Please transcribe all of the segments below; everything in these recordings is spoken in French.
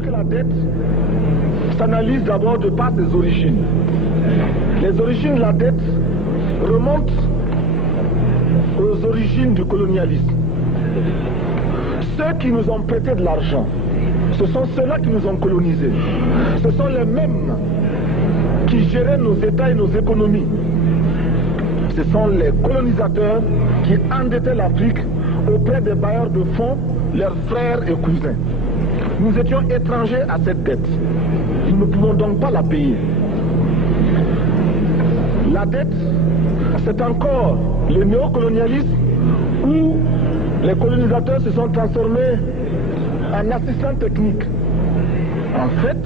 que la dette s'analyse d'abord de par ses origines. Les origines de la dette remontent aux origines du colonialisme. Ceux qui nous ont prêté de l'argent, ce sont ceux-là qui nous ont colonisés. Ce sont les mêmes qui géraient nos États et nos économies. Ce sont les colonisateurs qui endettaient l'Afrique auprès des bailleurs de fonds, leurs frères et cousins. Nous étions étrangers à cette dette. Nous ne pouvons donc pas la payer. La dette, c'est encore le néocolonialisme où les colonisateurs se sont transformés en assistants techniques. En fait,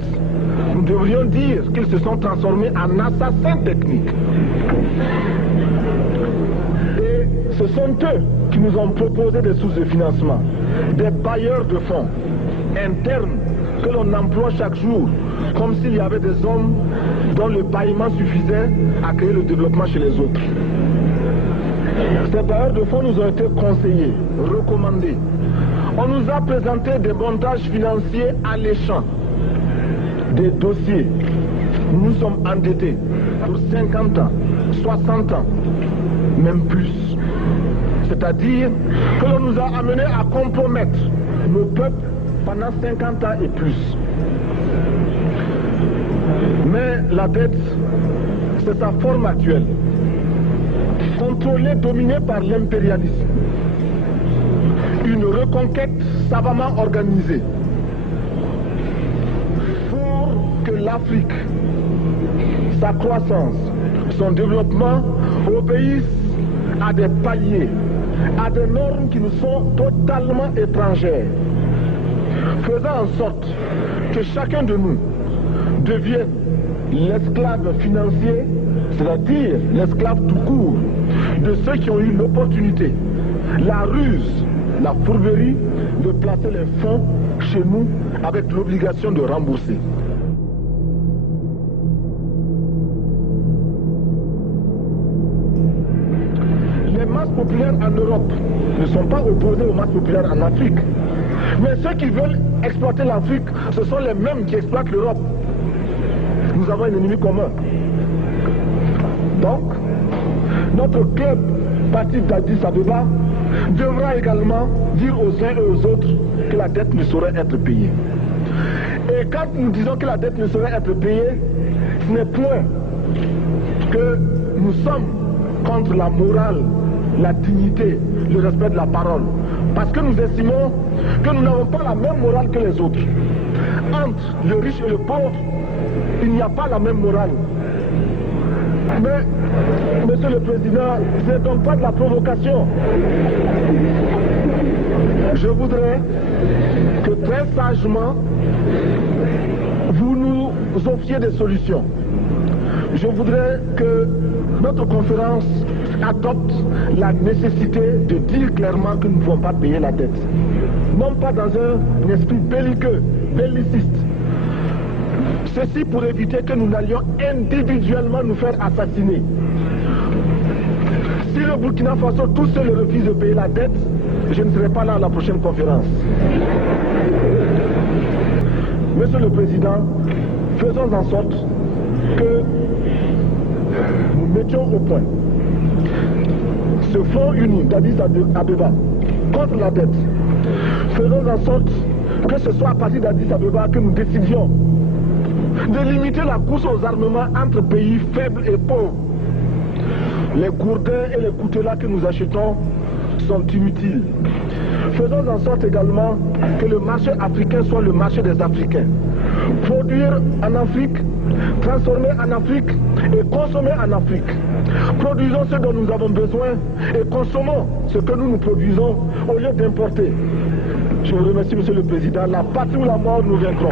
nous devrions dire qu'ils se sont transformés en assassins techniques. Et ce sont eux qui nous ont proposé des sources de financement, des bailleurs de fonds internes que l'on emploie chaque jour, comme s'il y avait des hommes dont le bâillement suffisait à créer le développement chez les autres. Ces bailleurs de fonds nous ont été conseillés, recommandés. On nous a présenté des montages financiers alléchants, des dossiers. Nous sommes endettés pour 50 ans, 60 ans, même plus. C'est-à-dire que l'on nous a amenés à compromettre nos peuples pendant 50 ans et plus. Mais la dette, c'est sa forme actuelle. Contrôlée, dominée par l'impérialisme. Une reconquête savamment organisée pour que l'Afrique, sa croissance, son développement obéissent à des paliers, à des normes qui nous sont totalement étrangères, faisant en sorte que chacun de nous devienne l'esclave financier, c'est-à-dire l'esclave tout court de ceux qui ont eu l'opportunité, la ruse, la fourberie de placer les fonds chez nous avec l'obligation de rembourser. Les masses populaires en Europe ne sont pas opposées aux masses populaires en Afrique. Mais ceux qui veulent exploiter l'Afrique, ce sont les mêmes qui exploitent l'Europe. Nous avons un ennemi commun. Donc, notre club parti d'Addis Abeba devra également dire aux uns et aux autres que la dette ne saurait être payée. Et quand nous disons que la dette ne saurait être payée, ce n'est point que nous sommes contre la morale, la dignité, le respect de la parole. Parce que nous estimons que nous n'avons pas la même morale que les autres. Entre le riche et le pauvre, il n'y a pas la même morale. Mais, Monsieur le Président, ce n'est donc pas de la provocation. Je voudrais que très sagement, vous nous offriez des solutions. Je voudrais que notre conférence adopte la nécessité de dire clairement que nous ne pouvons pas payer la dette. Non pas dans un esprit belliqueux, belliciste. Ceci pour éviter que nous n'allions individuellement nous faire assassiner. Si le Burkina Faso tout seul refuse de payer la dette, je ne serai pas là à la prochaine conférence. Monsieur le Président, faisons en sorte que nous mettions au point ce front uni d'Addis Abeba contre la dette. Faisons en sorte que ce soit à partir d'Addis Abeba que nous décidions de limiter la course aux armements entre pays faibles et pauvres. Les gourdins et les coutelas que nous achetons sont inutiles. Faisons en sorte également que le marché africain soit le marché des Africains. Produire en Afrique, transformer en Afrique et consommer en Afrique. Produisons ce dont nous avons besoin et consommons ce que nous produisons au lieu d'importer. Je vous remercie, Monsieur le Président. La patrie ou la mort, nous vaincrons.